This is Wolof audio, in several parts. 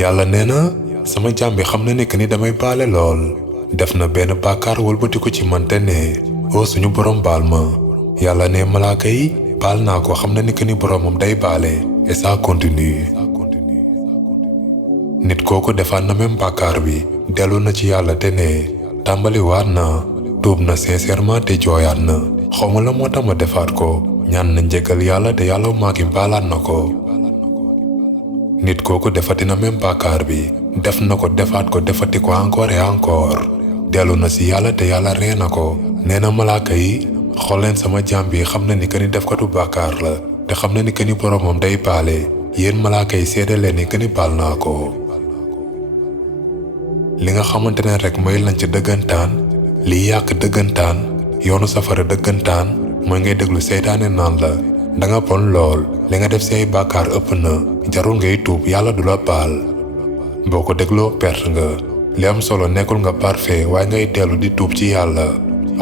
yàlla nee na sama jaam bi xam na ne que ni damay baale lool def na benn bàkkaar wëlbati ko ci man te ne oo suñu borom baal ma yàlla ne malaaka yi baal naa ko xam na ni que ni boromam day baale et ça continue. nit kooku defaat na même bàkkaar bi dellu na ci yàlla te ne tàmbaliwaat na tuub na sincèrement te jooyaat na xawma la moo tax ma defaat ko ñaan na njëgal yàlla te yàlla maa ngi baalaat na ko. nit kooku defati na même bàkkaar bi def na ko defaat ko defati ko encore et encore dellu na ci yàlla te yàlla ree na ko nee na malaaka yi xool leen sama jaam bi xam na ni que ni defkatu bàkkaar la te xam na ni que ni boromam day baale yéen malaaka yi seede leen ni que ni baal naa ko. li nga xamante ne rek mooy lañ ci dëggantaan liy yàq dëggantaan yoonu safara dëggantaan mooy ngay déglu seytaane naan la danga bon lool li nga def ci ay bàkkaar ëpp na jarul ngay tuub yàlla du la baal boo ko dégloo perte nga li am solo nekkul nga parfait waaye ngay dellu di tuub ci yàlla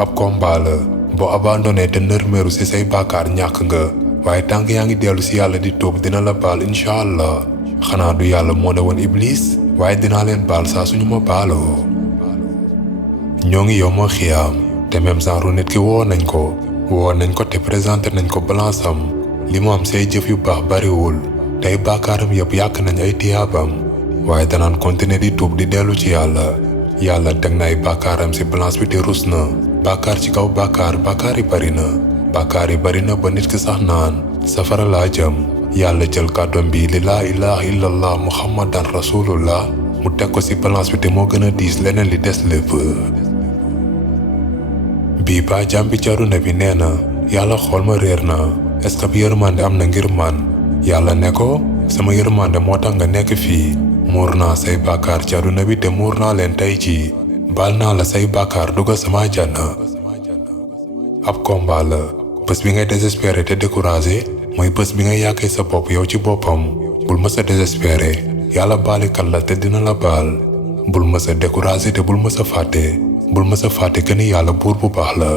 ab combat la boo abandonné te nërmeeru ci say bàkkaar ñàkk nga waaye tànk yaa ngi dellu ci yàlla di tuub dina la baal incha allah xanaa du yàlla moo ne woon iblis waaye dinaa leen baal saa suñu ma baaloo. ñoo ngi yow ma xiyaam te même genre nit ki woo nañ ko te présenté nañ ko balance am li mu am say jëf yu baax bariwul tey bàkkaaram yëpp yàq nañ ay tiyaabam waaye danaan continuer di tuub di dellu ci yàlla teg na ay bàkkaaram ci balance bi te rus na bàkkaar ci kaw bàkkaar yi bari na ba nit ki sax naan safara laa jëm yàlla jël kàddoom bi li laa ilaha illallah muhammadan rasulullah mu teg ko ci balance bi te moo gën a diis leneen li des lépp. bii ba jàmbi ci àdduna bi nee na yàlla xool ma réer na est-ce que yërmande am na ngir man yàlla ne ko sama yërmande moo tax nga nekk fii muur naa say bàkkaar ci àdduna bi te muur naa leen tey jii baal naa la say bàkkaar dugal sama jànna. ab combat la bés bi ngay désespéré te découragé mooy bés bi ngay yàqee sa bopp yow ci boppam bul mës a désespéré yàlla baalikat la te dina la baal bul mës a découragé te bul mës a fàtte que ni yàlla buur bu baax la.